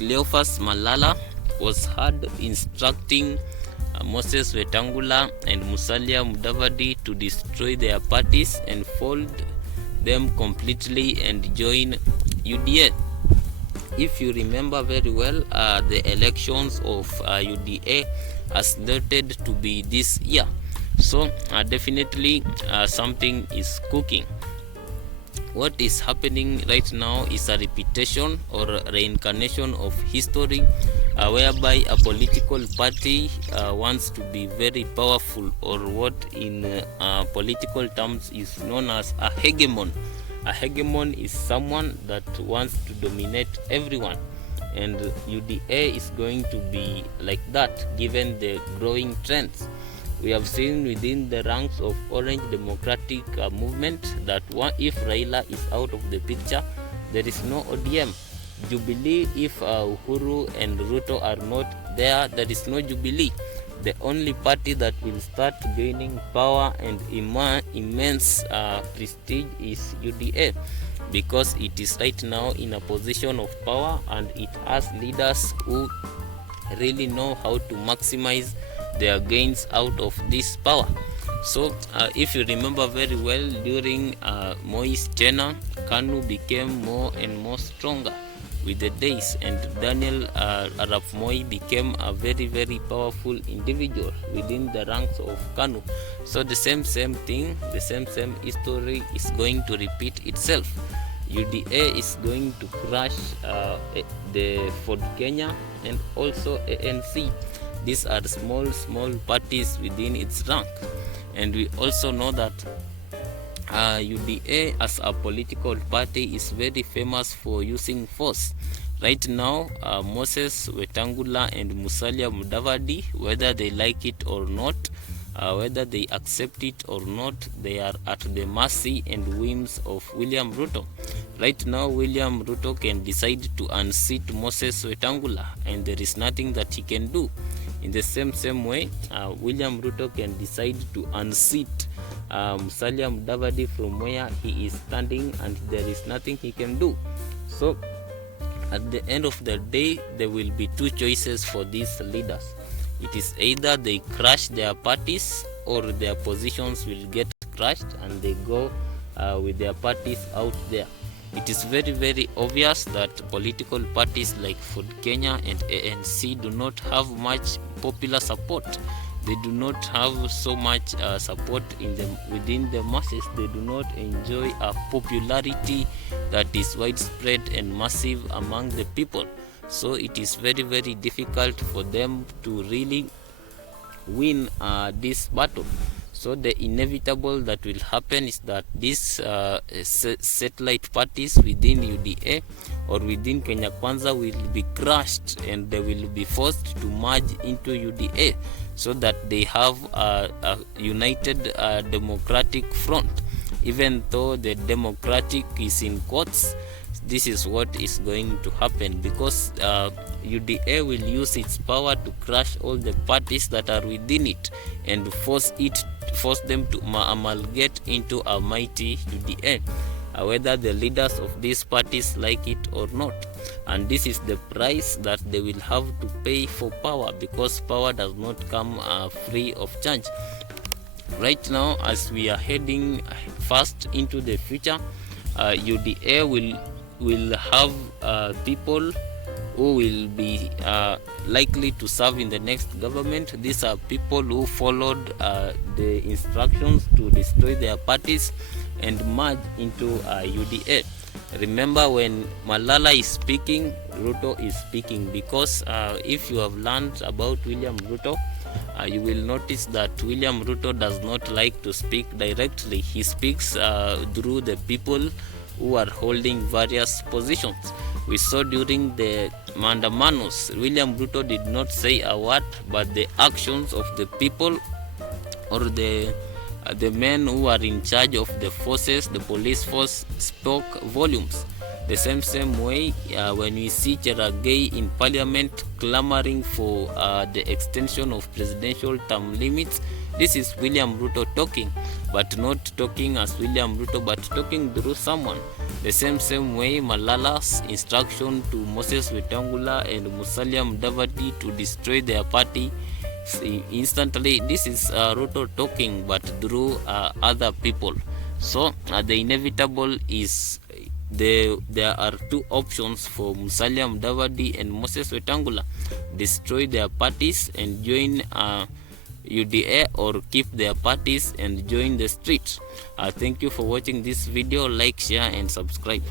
Cleophas Malala was heard instructing Moses Wetangula and Musalia Mudavadi to destroy their parties and fold them completely and join UDA. If you remember very well, the elections of UDA are slated to be this year. So definitely something is cooking. What is happening right now is a repetition or reincarnation of history, whereby a political party wants to be very powerful, or what in political terms is known as a hegemon. A hegemon is someone that wants to dominate everyone, and UDA is going to be like that given the growing trends. We have seen within the ranks of Orange Democratic Movement that if Raila is out of the picture, there is no ODM. Jubilee, if Uhuru and Ruto are not there, there is no Jubilee. The only party that will start gaining power and immense prestige is UDA, because it is right now in a position of power and it has leaders who really know how to maximize their gains out of this power. So if you remember very well, during Moi's tenure, KANU became more and more stronger with the days, and Daniel Arap Moi became a very, very powerful individual within the ranks of KANU. So the same thing, the same history is going to repeat itself. UDA is going to crush the Ford Kenya and also ANC. These are small parties within its rank, and we also know that UDA as a political party is very famous for using force. Right now, Moses Wetangula and Musalia Mudavadi, whether they like it or not, whether they accept it or not, they are at the mercy and whims of William Ruto. Right now, William Ruto can decide to unseat Moses Wetangula, and there is nothing that he can do. In the same way, William Ruto can decide to unseat Musalia Mudavadi from where he is standing, and there is nothing he can do. So at the end of the day, there will be two choices for these leaders. It is either they crush their parties, or their positions will get crushed and they go with their parties out there. It is very, very obvious that political parties like Ford Kenya and ANC do not have much popular support. They do not have so much support within the masses. They do not enjoy a popularity that is widespread and massive among the people. So it is very, very difficult for them to really win this battle. So the inevitable that will happen is that these satellite parties within UDA or within Kenya Kwanza will be crushed, and they will be forced to merge into UDA so that they have a united democratic front. Even though the democratic is in quotes, this is what is going to happen, because UDA will use its power to crush all the parties that are within it and force them to amalgamate into a mighty UDA, whether the leaders of these parties like it or not. And this is the price that they will have to pay for power, because power does not come free of charge. Right now, as we are heading fast into the future, UDA will have people who will be likely to serve in the next government. These are people who followed the instructions to destroy their parties and merge into UDA. Remember, when Malala is speaking, Ruto is speaking, because if you have learned about William Ruto, you will notice that William Ruto does not like to speak directly. He speaks through the people who are holding various positions. We saw during the Mandamanos, William Ruto did not say a word, but the actions of the people or the men who are in charge of the forces, the police force, spoke volumes. The same way when we see Cherargei in parliament clamoring for the extension of presidential term limits, this is William Ruto talking, but not talking as William Ruto, but talking through someone. The same way Malala's instruction to Moses Wetangula and Musalia Mudavadi to destroy their party instantly, this is Ruto talking, but through other people. So the inevitable is there are two options for Musalia Mudavadi and Moses Wetangula: destroy their parties and join UDA, or keep their parties and join the street. Thank you for watching this video. Like, share and subscribe.